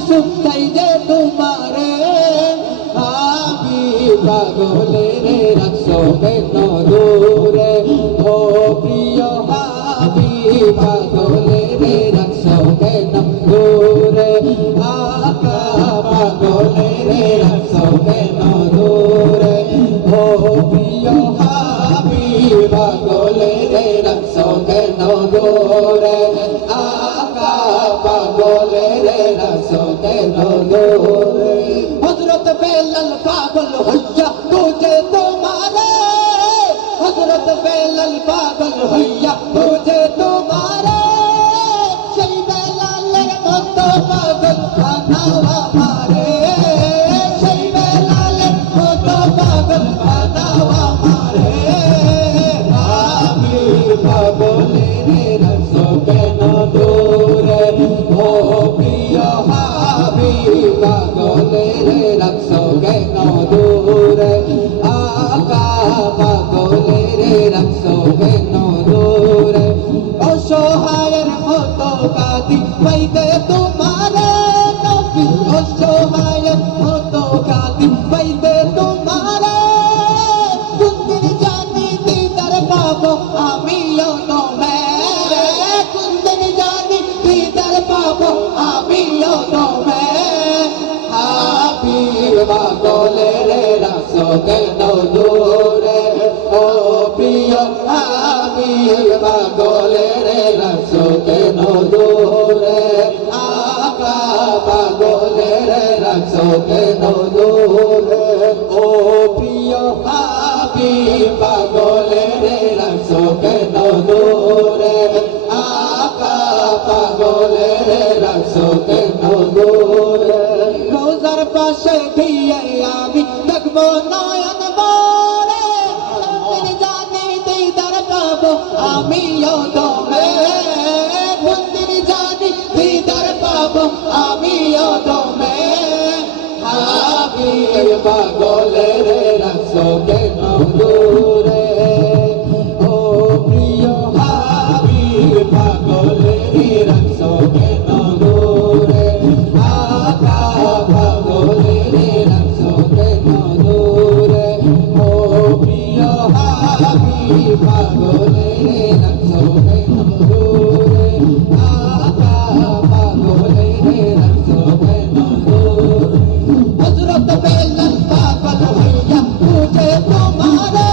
চাই দে তোমারে আমি পাগলে রে রাখছো কেন দূরে ও প্রিয় হাবি পাগলে রে রাখছো কেন দূরে আকা পাগলে রে রাখছো কেন দূরে আকা পাগলে রে রাখছো কেন দূরে হজরত বেলাল পাগল হইয়া তুঝে তোমারে। হজরত বেলাল পাগল হইয়া তুঝে তোমারে। সেই বেলালের মতো পাগল বানাওয়া পাগলের রসো কেন দূরে আকা পাগলের রসো কেন দূরে। অসহায়ের মতো কাঁদি পাইতে তোমারে নবী, অসহায়ের মতো কাঁদি পাইতে তোমারে। কুন্দির জানি দিদার পাবো আমিও নমে কুন্দির জানি দিদার পাবো আমিও নমে হাবি বলে রে রাস কেন দূরে ও প্রিয় হাবি বলে রে রাস কেন দূরে আকা পাগলে রে রাস কেন দূরে ও প্রিয় হাবি দিয়ে আমি দেখব নয়ন বরে মন্দির জানি দিদার পাবো। আমিও দমে মন্দির জানি দিদার পাবো আমিও দমে হাবি পাগলে রে কেন দূরে ও প্রিয় হাবি পাগলে রে রাসো কেন দূরে আকা পাগলে রে রাসো কেন দূরে হজরত বেলাল পাগল হইয়া তুঝে তোমারে